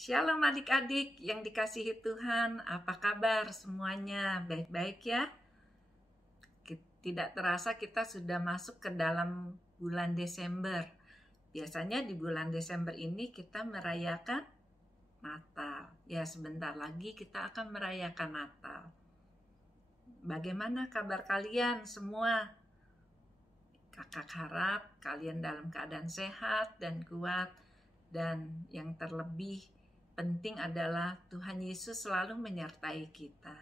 Shalom adik-adik yang dikasihi Tuhan, apa kabar semuanya? Baik-baik ya? Tidak terasa kita sudah masuk ke dalam bulan Desember. Biasanya di bulan Desember ini kita merayakan Natal. Ya, sebentar lagi kita akan merayakan Natal. Bagaimana kabar kalian semua? Kakak harap kalian dalam keadaan sehat dan kuat, dan yang terlebih penting adalah Tuhan Yesus selalu menyertai kita.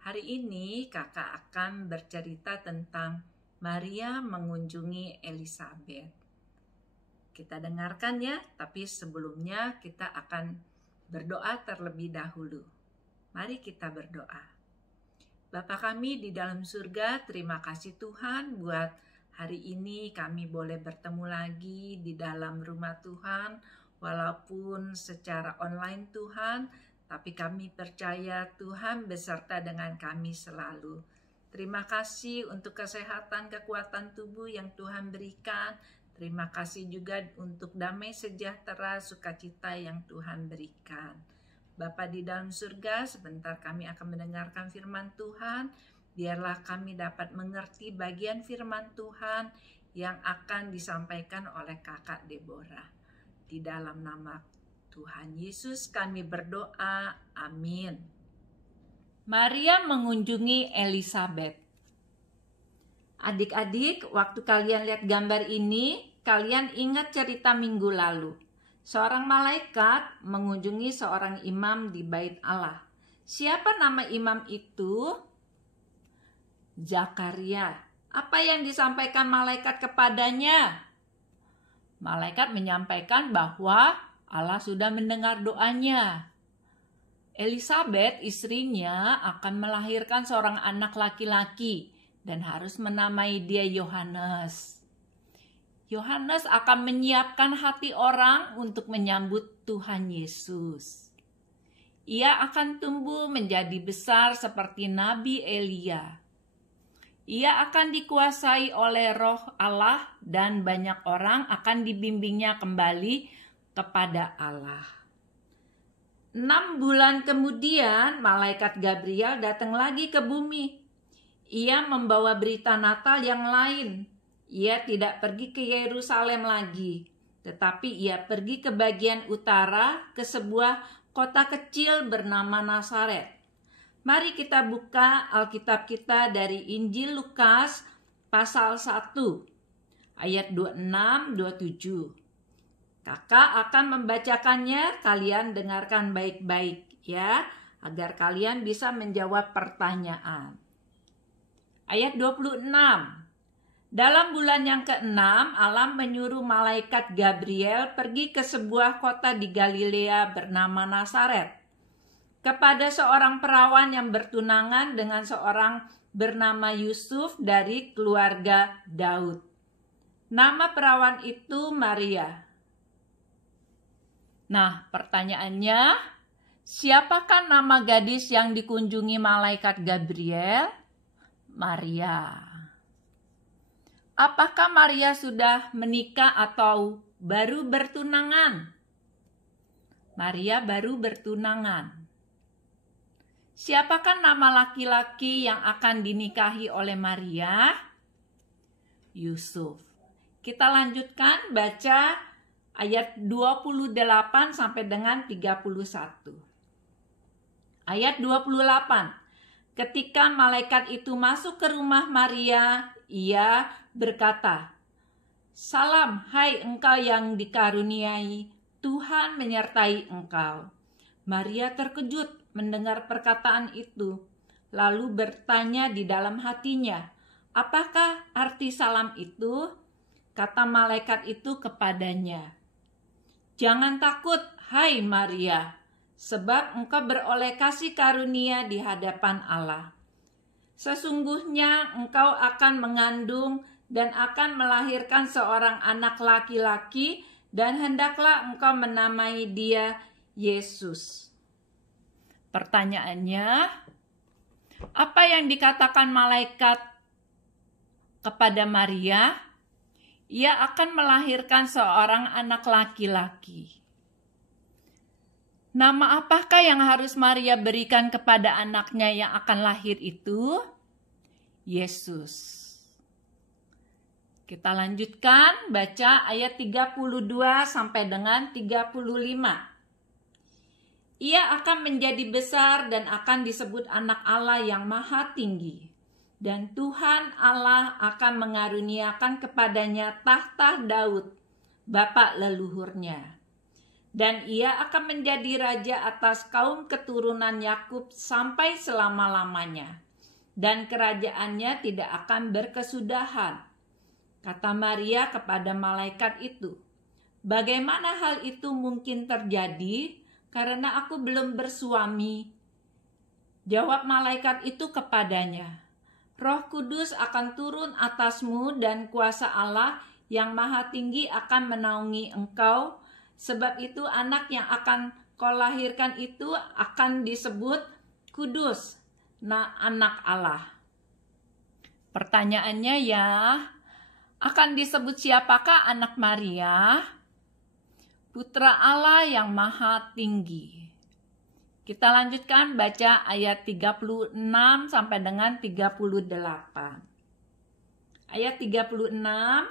Hari ini kakak akan bercerita tentang Maria mengunjungi Elizabeth. Kita dengarkan ya, tapi sebelumnya kita akan berdoa terlebih dahulu. Mari kita berdoa. Bapa kami di dalam surga, terima kasih Tuhan buat hari ini kami boleh bertemu lagi di dalam rumah Tuhan, walaupun secara online Tuhan, tapi kami percaya Tuhan beserta dengan kami selalu. Terima kasih untuk kesehatan, kekuatan tubuh yang Tuhan berikan. Terima kasih juga untuk damai sejahtera, sukacita yang Tuhan berikan. Bapa di dalam surga, sebentar kami akan mendengarkan firman Tuhan. Biarlah kami dapat mengerti bagian firman Tuhan yang akan disampaikan oleh kakak Deborah. Di dalam nama Tuhan Yesus kami berdoa, amin. Maria mengunjungi Elizabeth. Adik-adik, waktu kalian lihat gambar ini, kalian ingat cerita minggu lalu. Seorang malaikat mengunjungi seorang imam di Bait Allah. Siapa nama imam itu? Zakaria. Apa yang disampaikan malaikat kepadanya? Malaikat menyampaikan bahwa Allah sudah mendengar doanya. Elizabeth, istrinya, akan melahirkan seorang anak laki-laki dan harus menamai dia Yohanes. Yohanes akan menyiapkan hati orang untuk menyambut Tuhan Yesus. Ia akan tumbuh menjadi besar seperti Nabi Elia. Ia akan dikuasai oleh Roh Allah dan banyak orang akan dibimbingnya kembali kepada Allah. 6 bulan kemudian, malaikat Gabriel datang lagi ke bumi. Ia membawa berita Natal yang lain. Ia tidak pergi ke Yerusalem lagi, tetapi ia pergi ke bagian utara, ke sebuah kota kecil bernama Nazaret. Mari kita buka Alkitab kita dari Injil Lukas pasal 1 ayat 26-27. Kakak akan membacakannya, kalian dengarkan baik-baik ya, agar kalian bisa menjawab pertanyaan. Ayat 26. Dalam bulan yang ke-6, Allah menyuruh malaikat Gabriel pergi ke sebuah kota di Galilea bernama Nazaret, kepada seorang perawan yang bertunangan dengan seorang bernama Yusuf dari keluarga Daud. Nama perawan itu Maria. Nah, pertanyaannya, siapakah nama gadis yang dikunjungi malaikat Gabriel? Maria. Apakah Maria sudah menikah atau baru bertunangan? Maria baru bertunangan. Siapakah nama laki-laki yang akan dinikahi oleh Maria? Yusuf. Kita lanjutkan baca ayat 28 sampai dengan 31. Ayat 28. Ketika malaikat itu masuk ke rumah Maria, ia berkata, "Salam, hai engkau yang dikaruniai, Tuhan menyertai engkau." Maria terkejut mendengar perkataan itu, lalu bertanya di dalam hatinya, "Apakah arti salam itu?" Kata malaikat itu kepadanya, "Jangan takut, hai Maria, sebab engkau beroleh kasih karunia di hadapan Allah. Sesungguhnya engkau akan mengandung dan akan melahirkan seorang anak laki-laki, dan hendaklah engkau menamai dia Yesus." Pertanyaannya, apa yang dikatakan malaikat kepada Maria? Ia akan melahirkan seorang anak laki-laki. Nama apakah yang harus Maria berikan kepada anaknya yang akan lahir itu? Yesus. Kita lanjutkan baca ayat 32 sampai dengan 35. Ia akan menjadi besar dan akan disebut anak Allah yang maha tinggi. Dan Tuhan Allah akan mengaruniakan kepadanya tahta Daud, bapa leluhurnya. Dan ia akan menjadi raja atas kaum keturunan Yakub sampai selama-lamanya. Dan kerajaannya tidak akan berkesudahan. Kata Maria kepada malaikat itu, "Bagaimana hal itu mungkin terjadi? Karena aku belum bersuami." Jawab malaikat itu kepadanya, "Roh Kudus akan turun atasmu dan kuasa Allah yang maha tinggi akan menaungi engkau. Sebab itu anak yang akan kau lahirkan itu akan disebut kudus, anak Allah." Pertanyaannya ya, akan disebut siapakah anak Maria? Putra Allah yang maha tinggi. Kita lanjutkan baca ayat 36 sampai dengan 38. Ayat 36,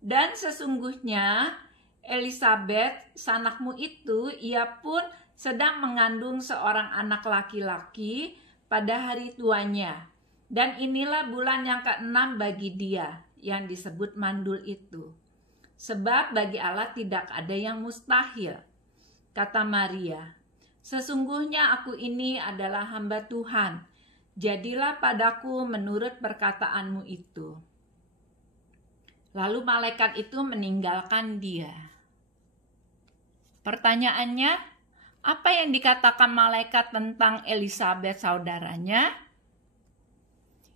"Dan sesungguhnya Elisabet, sanakmu itu, ia pun sedang mengandung seorang anak laki-laki pada hari tuanya. Dan inilah bulan yang ke-6 bagi dia, yang disebut mandul itu. Sebab bagi Allah tidak ada yang mustahil." Kata Maria, "Sesungguhnya aku ini adalah hamba Tuhan. Jadilah padaku menurut perkataanmu itu." Lalu malaikat itu meninggalkan dia. Pertanyaannya, apa yang dikatakan malaikat tentang Elisabet saudaranya?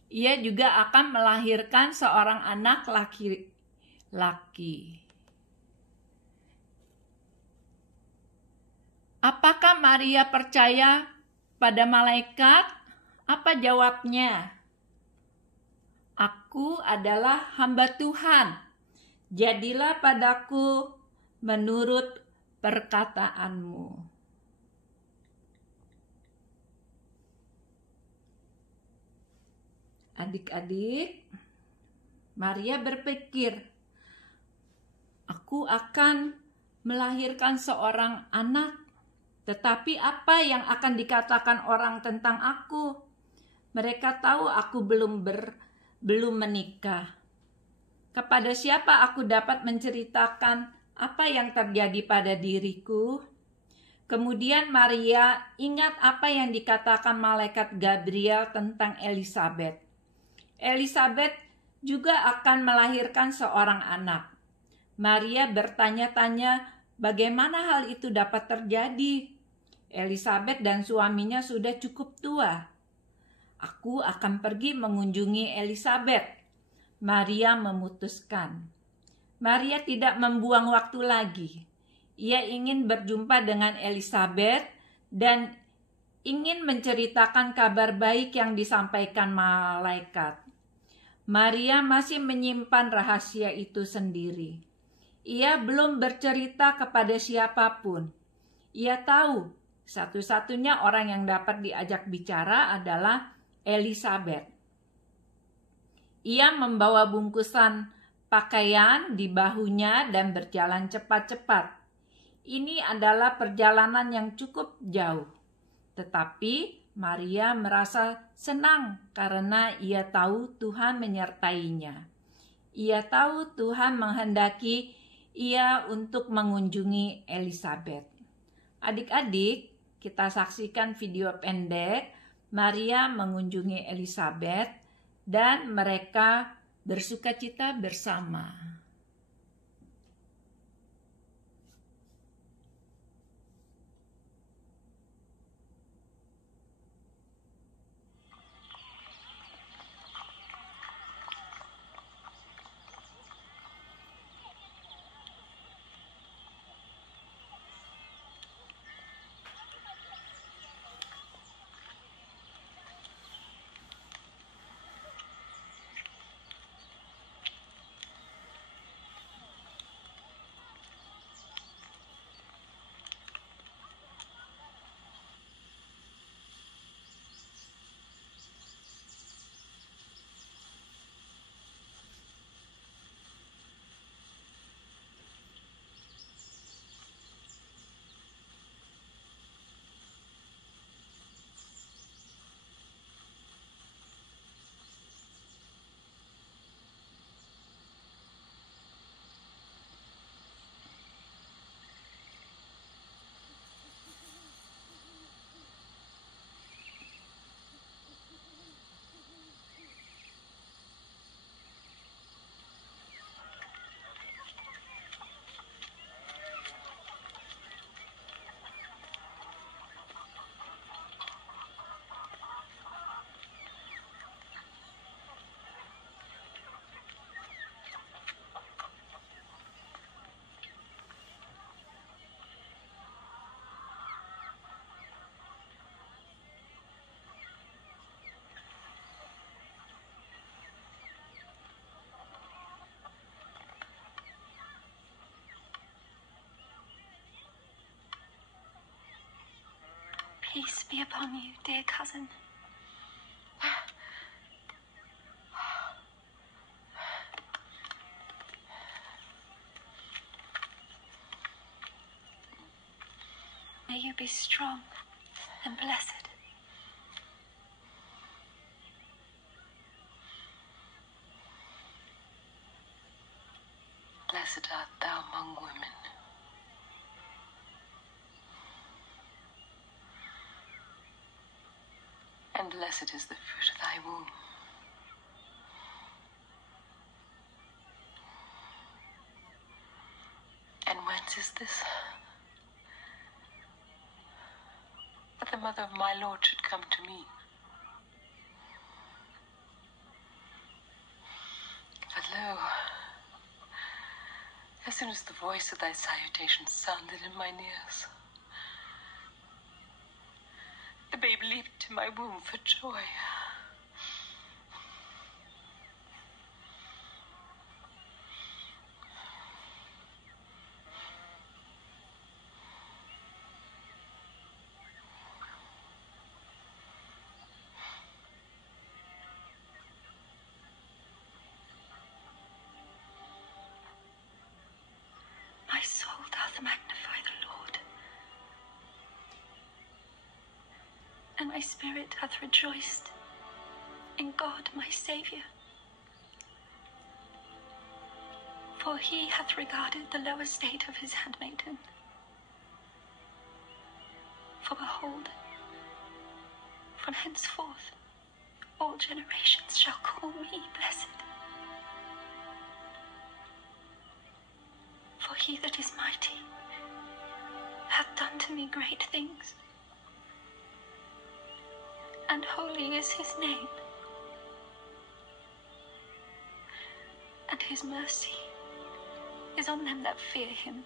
Ia juga akan melahirkan seorang anak laki-laki. Apakah Maria percaya pada malaikat? Apa jawabnya? "Aku adalah hamba Tuhan. Jadilah padaku menurut perkataanmu." Adik-adik, Maria berpikir, "Aku akan melahirkan seorang anak, tetapi apa yang akan dikatakan orang tentang aku? Mereka tahu aku belum menikah. Kepada siapa aku dapat menceritakan apa yang terjadi pada diriku?" Kemudian Maria ingat apa yang dikatakan malaikat Gabriel tentang Elisabet. Elisabet juga akan melahirkan seorang anak. Maria bertanya-tanya, bagaimana hal itu dapat terjadi? Elisabet dan suaminya sudah cukup tua. "Aku akan pergi mengunjungi Elisabet," Maria memutuskan. Maria tidak membuang waktu lagi. Ia ingin berjumpa dengan Elisabet dan ingin menceritakan kabar baik yang disampaikan malaikat. Maria masih menyimpan rahasia itu sendiri. Ia belum bercerita kepada siapapun. Ia tahu satu-satunya orang yang dapat diajak bicara adalah Elisabet. Ia membawa bungkusan pakaian di bahunya dan berjalan cepat-cepat. Ini adalah perjalanan yang cukup jauh. Tetapi Maria merasa senang karena ia tahu Tuhan menyertainya. Ia tahu Tuhan menghendaki ia untuk mengunjungi Elisabet. Adik-adik, kita saksikan video pendek Maria mengunjungi Elisabet dan mereka bersukacita bersama. Peace be upon you, dear cousin. May you be strong and blessed. Blessed art thou among women, and blessed is the fruit of thy womb. And whence is this? That the mother of my Lord should come to me. But lo, as soon as the voice of thy salutation sounded in mine ears, the babe leaped in my womb for joy. My soul doth magnify the Lord, and my spirit hath rejoiced in God my Saviour. For he hath regarded the low estate of his handmaiden. For behold, from henceforth all generations shall call me blessed. For he that is mighty hath done to me great things, and holy is his name, and his mercy is on them that fear him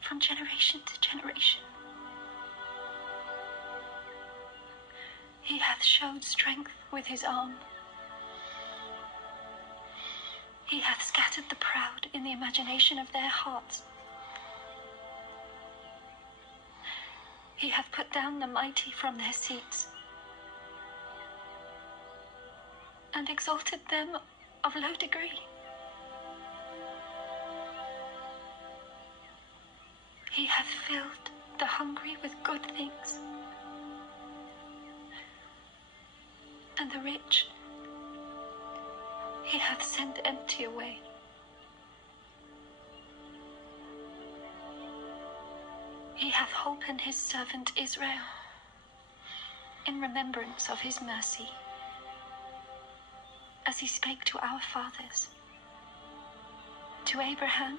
from generation to generation. He hath showed strength with his arm. He hath scattered the proud in the imagination of their hearts. He hath put down the mighty from their seats, and exalted them of low degree. He hath filled the hungry with good things, and the rich he hath sent empty away. He hath holpen his servant Israel in remembrance of his mercy, as he spake to our fathers, to Abraham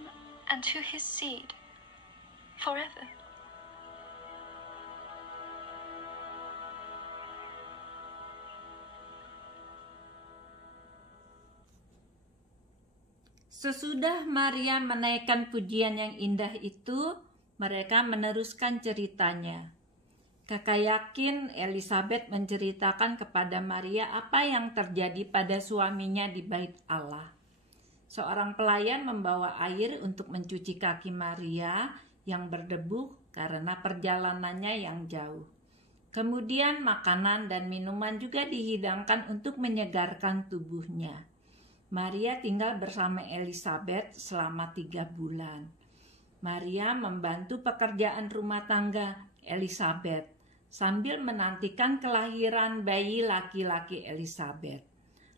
and to his seed forever. Sesudah Maria menaikkan pujian yang indah itu, mereka meneruskan ceritanya. Kakak yakin Elizabeth menceritakan kepada Maria apa yang terjadi pada suaminya di bait Allah. Seorang pelayan membawa air untuk mencuci kaki Maria yang berdebu karena perjalanannya yang jauh. Kemudian makanan dan minuman juga dihidangkan untuk menyegarkan tubuhnya. Maria tinggal bersama Elizabeth selama 3 bulan. Maria membantu pekerjaan rumah tangga Elizabeth sambil menantikan kelahiran bayi laki-laki Elizabeth.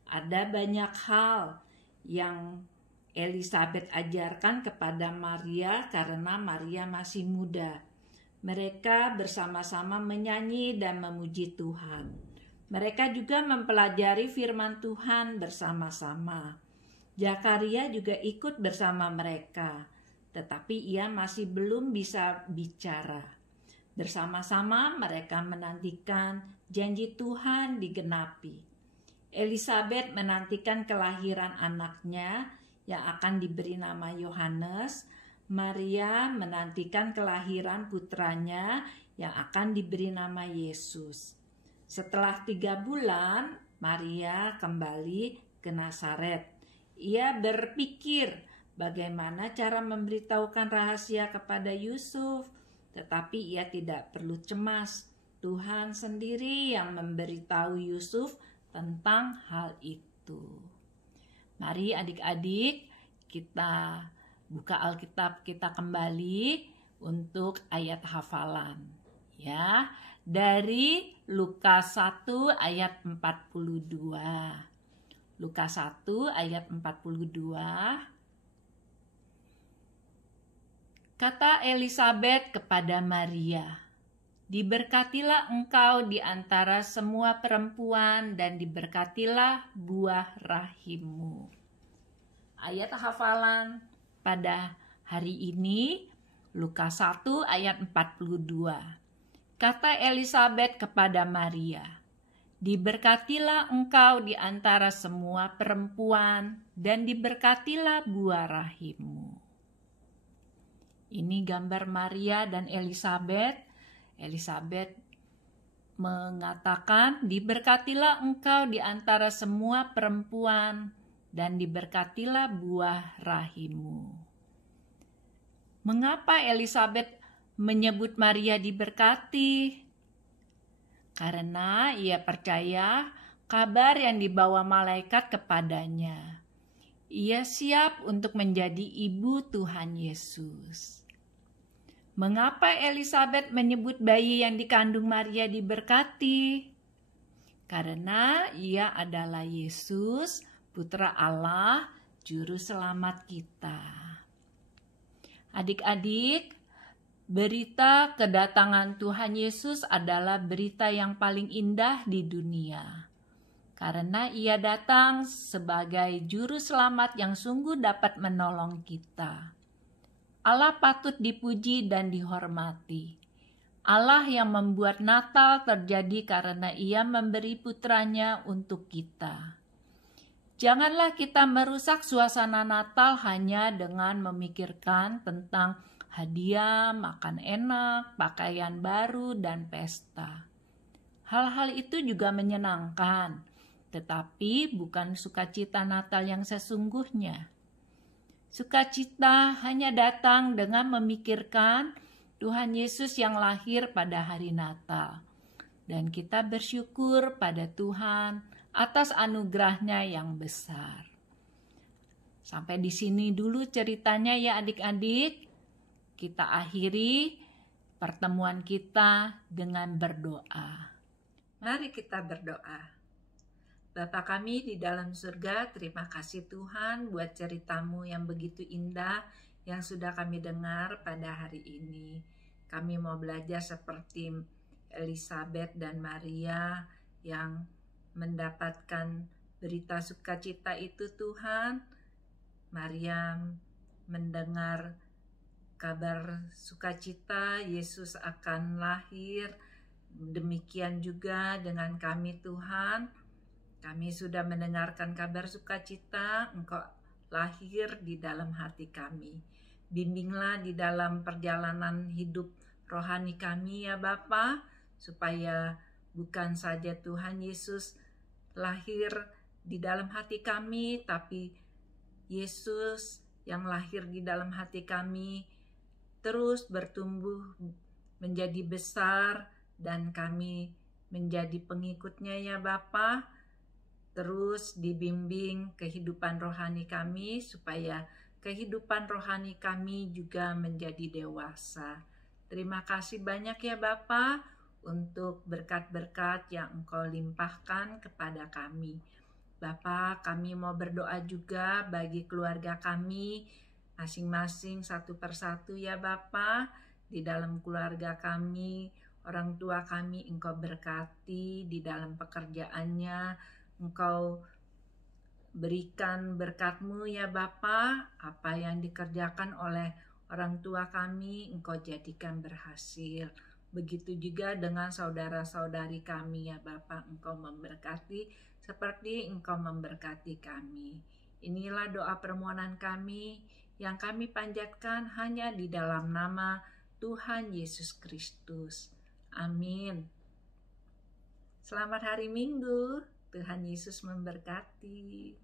Ada banyak hal yang Elizabeth ajarkan kepada Maria karena Maria masih muda. Mereka bersama-sama menyanyi dan memuji Tuhan. Mereka juga mempelajari firman Tuhan bersama-sama. Zakaria juga ikut bersama mereka, tetapi ia masih belum bisa bicara. Bersama-sama mereka menantikan janji Tuhan digenapi. Elizabeth menantikan kelahiran anaknya yang akan diberi nama Yohanes. Maria menantikan kelahiran putranya yang akan diberi nama Yesus. Setelah 3 bulan, Maria kembali ke Nazaret. Ia berpikir bagaimana cara memberitahukan rahasia kepada Yusuf, tetapi ia tidak perlu cemas Tuhan sendiri yang memberitahu Yusuf tentang hal itu. Mari adik-adik kita buka Alkitab kita kembali untuk ayat hafalan. Ya, dari Lukas 1 ayat 42. Lukas 1 ayat 42. Kata Elisabet kepada Maria, "Diberkatilah engkau di antara semua perempuan dan diberkatilah buah rahimmu." Ayat hafalan pada hari ini Lukas 1 ayat 42. Kata Elisabet kepada Maria, "Diberkatilah engkau di antara semua perempuan dan diberkatilah buah rahimmu." Ini gambar Maria dan Elisabet. Elisabet mengatakan, "Diberkatilah engkau di antara semua perempuan dan diberkatilah buah rahimmu." Mengapa Elisabet menyebut Maria diberkati? Karena ia percaya kabar yang dibawa malaikat kepadanya. Ia siap untuk menjadi ibu Tuhan Yesus. Mengapa Elisabet menyebut bayi yang dikandung Maria diberkati? Karena ia adalah Yesus, Putra Allah, Juru Selamat kita. Adik-adik, berita kedatangan Tuhan Yesus adalah berita yang paling indah di dunia. Karena ia datang sebagai juru selamat yang sungguh dapat menolong kita. Allah patut dipuji dan dihormati. Allah yang membuat Natal terjadi karena ia memberi putranya untuk kita. Janganlah kita merusak suasana Natal hanya dengan memikirkan tentang hadiah, makan enak, pakaian baru, dan pesta. Hal-hal itu juga menyenangkan, tetapi bukan sukacita Natal yang sesungguhnya. Sukacita hanya datang dengan memikirkan Tuhan Yesus yang lahir pada hari Natal. Dan kita bersyukur pada Tuhan atas anugerahnya yang besar. Sampai di sini dulu ceritanya ya adik-adik. Kita akhiri pertemuan kita dengan berdoa. Mari kita berdoa. Bapa kami di dalam surga, terima kasih Tuhan buat ceritamu yang begitu indah yang sudah kami dengar pada hari ini. Kami mau belajar seperti Elisabet dan Maria yang mendapatkan berita sukacita itu Tuhan. Maria mendengar kabar sukacita Yesus akan lahir. Demikian juga dengan kami Tuhan. Kami sudah mendengarkan kabar sukacita, Engkau lahir di dalam hati kami. Bimbinglah di dalam perjalanan hidup rohani kami ya Bapa, supaya bukan saja Tuhan Yesus lahir di dalam hati kami, tapi Yesus yang lahir di dalam hati kami terus bertumbuh menjadi besar dan kami menjadi pengikutnya ya Bapa. Terus dibimbing kehidupan rohani kami supaya kehidupan rohani kami juga menjadi dewasa. Terima kasih banyak ya Bapa untuk berkat-berkat yang Engkau limpahkan kepada kami. Bapa, kami mau berdoa juga bagi keluarga kami masing-masing satu persatu ya Bapa. Di dalam keluarga kami, orang tua kami Engkau berkati di dalam pekerjaannya. Engkau berikan berkat-Mu ya Bapa, apa yang dikerjakan oleh orang tua kami Engkau jadikan berhasil. Begitu juga dengan saudara-saudari kami ya Bapa, Engkau memberkati seperti Engkau memberkati kami. Inilah doa permohonan kami yang kami panjatkan hanya di dalam nama Tuhan Yesus Kristus. Amin. Selamat hari Minggu. Tuhan Yesus memberkati.